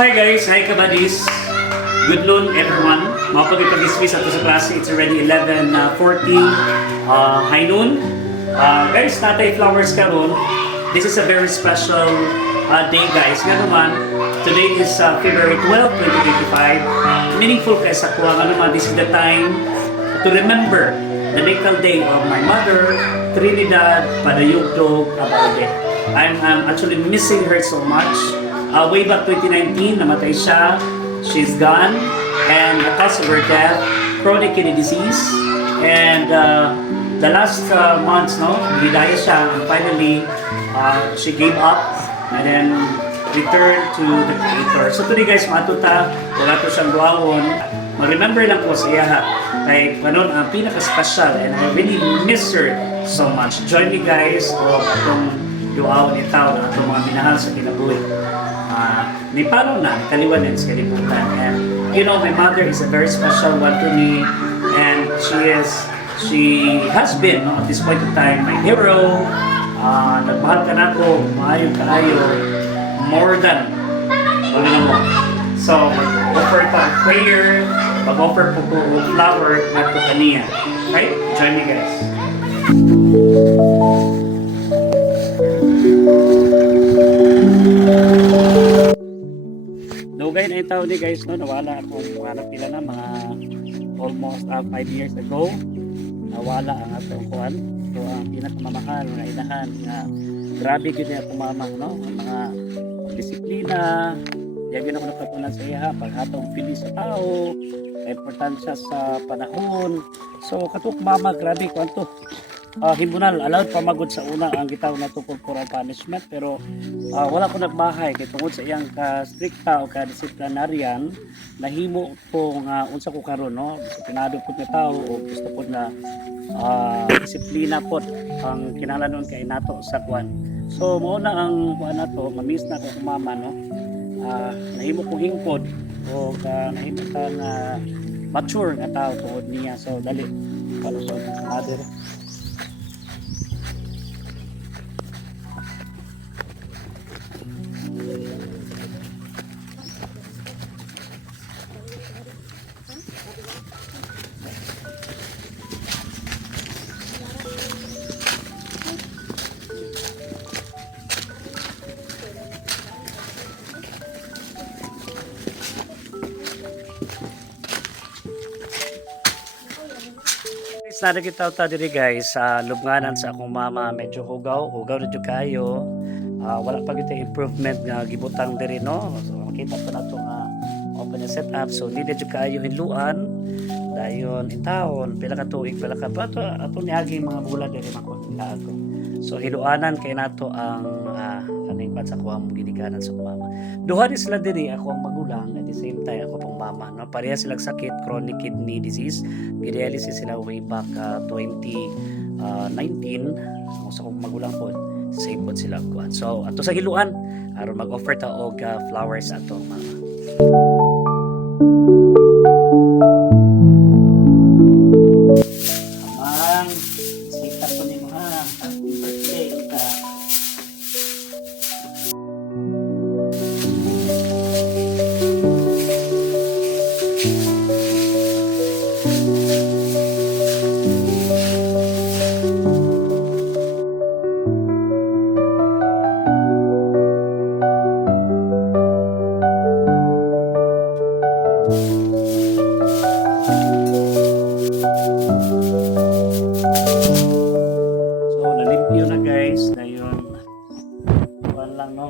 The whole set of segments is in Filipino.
Hi guys, hi kabadis. Good noon everyone. Mapagipag-dismiss ato sa klase. It's already 11:40. High noon. Guys, natay flowers karon. This is a very special day guys. Nga naman, today is February 12, 2025. Meaningful kay sa kuha. Nga naman, this is the time to remember the natal day of my mother, Trinidad Padayugdog Abalde. I'm actually missing her so much. Way back 2019, namatay siya. She's gone. And the cause of her death, chronic kidney disease. And the last months, no, hidaya siya. And finally, she gave up and then returned to the Creator. So today guys, matuta, wala to siyang duawon. Ma-remember lang ko siya ha. Kay panon ang pinaka-special and I really miss her so much. Join me guys o itong duawon ni Tao na itong mga minahal sa kinabuhi. Ni paano na, kaliwanan sa kalibutan. And you know, my mother is a very special one to me and she has been, no, at this point in time, my hero. Nagmahal ka na ko, maayong kaayo, more than wala na mo. So, offer pa prayer, pag-offer po po flower at po kaniya. Right? Join me guys. Dugay na yung tao ni guys, no? Nawala ako mga pila na mga almost 5 years ago. Nawala ang atong kuwan. So ang pinakamamahal na inahan nga grabe gyud niya mama, no? Ang mga disiplina, yagin ako nakatunan sa iya paghatong pili sa tao, importansya sa panahon. So katuk mama grabe kwanto. Himbunan allowed pa magud sa una ang gitaw na to corporal punishment pero wala ko nagmahay kay tungod sa iyang ka strikta o ka disciplinarian nahimo ko nga unsa ko karon, no, disiplinado pud na tao o gusto pud na disiplina pod ang kinahanglan kay nato sa kwan. So mao na ang kuan nato, mamiss na ko mama, no. Nahimo ko hingkod o nahimo ka nga mature nga tao tuod niya. So dali para sa mother. Nada kita ta diri guys sa lubnganan sa akong mama, medyo hugaw na jud kayo. Wala pa kita improvement nga gibutang diri, no. So makita pa nato nga open yung setup, so di jud kayo hinluan dayon intawon pila ka tuig pila ka bato ato niagi mga bulan diri makonta ako. So hiluanan kay nato ang kaning sa kuha mong ginikanan sa mama. Duha ni sila diri, ako ang magulang at the same time ako pong mama, no. Pareha silang sakit, chronic kidney disease. Gidialysis sila way back 2019. Sa kong magulang po, same po sila kuan. So ato sa hiluan aron mag-offer ta og flowers ato mama. Amang, sita ko nimo ha. Happy birthday ka.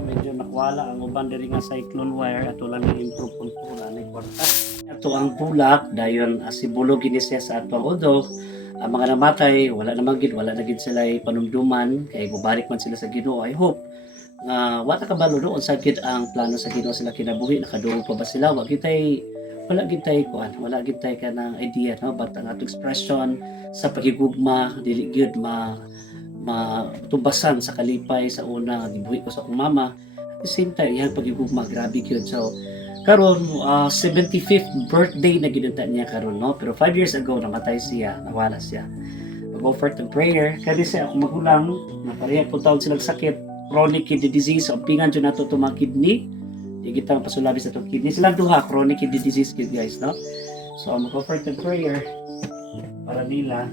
Medyo nakwala ang uban diri nga cyclone wire ato lang i-improve kung pula ni kwarta. Ato ang bulak dayon asibulog gini siya sa ato, although ang mga namatay wala na gid sila panumduman kay gubalik man sila sa Ginoo. I hope wala ka balo doon sa gid ang plano sa Ginoo sila kinabuhi, nakadungog pa ba sila, wala gid tay kanang idea, no, but ang ato expression sa pagigugma dili gyud matubasan sa kalipay sa una gibuhi ko sa akong mama. At the same time yan pagigugma grabe gyud. So karon 75th birthday na ginunta niya karon, no, pero 5 years ago namatay siya, nawala siya. Mag-offer to prayer kadi sa akong magulang na pareha po taon silang sakit, chronic kidney disease, so pingan dyan nato itong mga kidney di kita pasulabi sa itong kidney. Silang duha, chronic kidney disease kid guys, no? So, I'm offer the prayer para nila.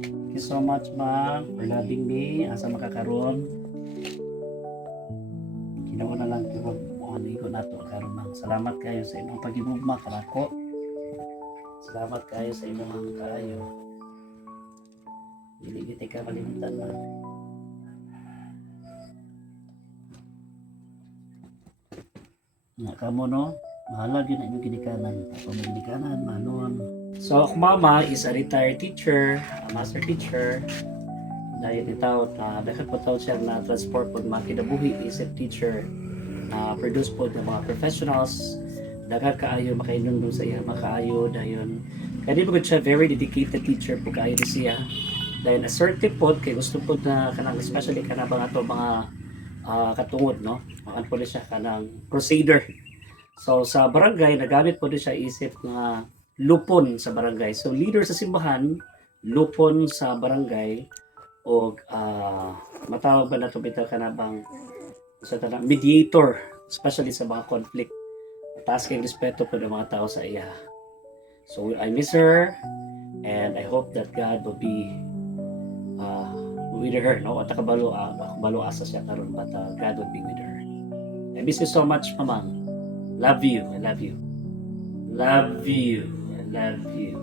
Thank you so much, ma'am, for loving me. Asa makakaroon. Ginawa na lang ko ko na to karon ma'am. Salamat kayo sa inyong pagigugma kanako. Salamat kayo sa inyong kaayo. Dili kita ka kalimutan na. Nga kamo no, mahalag yun ang inyong ginikanan. Kung may ginikanan, manon. So, ako mama is a retired teacher, a master teacher. Dahil itaw, dapat po tao siya na transport po mga kinabuhi, isip teacher, na produce po ng mga professionals. Dagat kaayo, makainom doon sa iya, makaayo, dahil kaya di po siya very dedicated teacher po kaayo siya. Dahil assertive po, kaya gusto po na kanang, especially kanang mga ito, mga katungod, no? Makan po siya kanang crusader. So, sa barangay, nagamit po siya isip nga lupon sa barangay. So, leader sa simbahan, lupon sa barangay, o matawag ba na ito bitaw ka na bang sa tanang mediator, especially sa mga conflict. Taas kayong respeto po ng mga tao sa iya. So, I miss her, and I hope that God will be with her, no? At kabalo asa siya karon, but God will be with her. I miss you so much, Mamang. Love you. I love you. Love you. I love you.